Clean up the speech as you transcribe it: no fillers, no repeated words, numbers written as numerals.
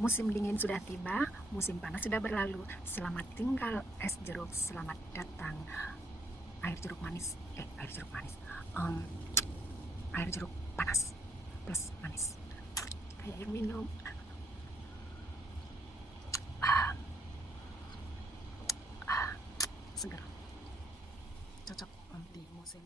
Musim dingin sudah tiba, musim panas sudah berlalu. Selamat tinggal es jeruk, selamat datang air jeruk manis. Air jeruk manis. Em, Air jeruk panas plus manis. Kayak air minum. Ah, Segar. Cocok di musim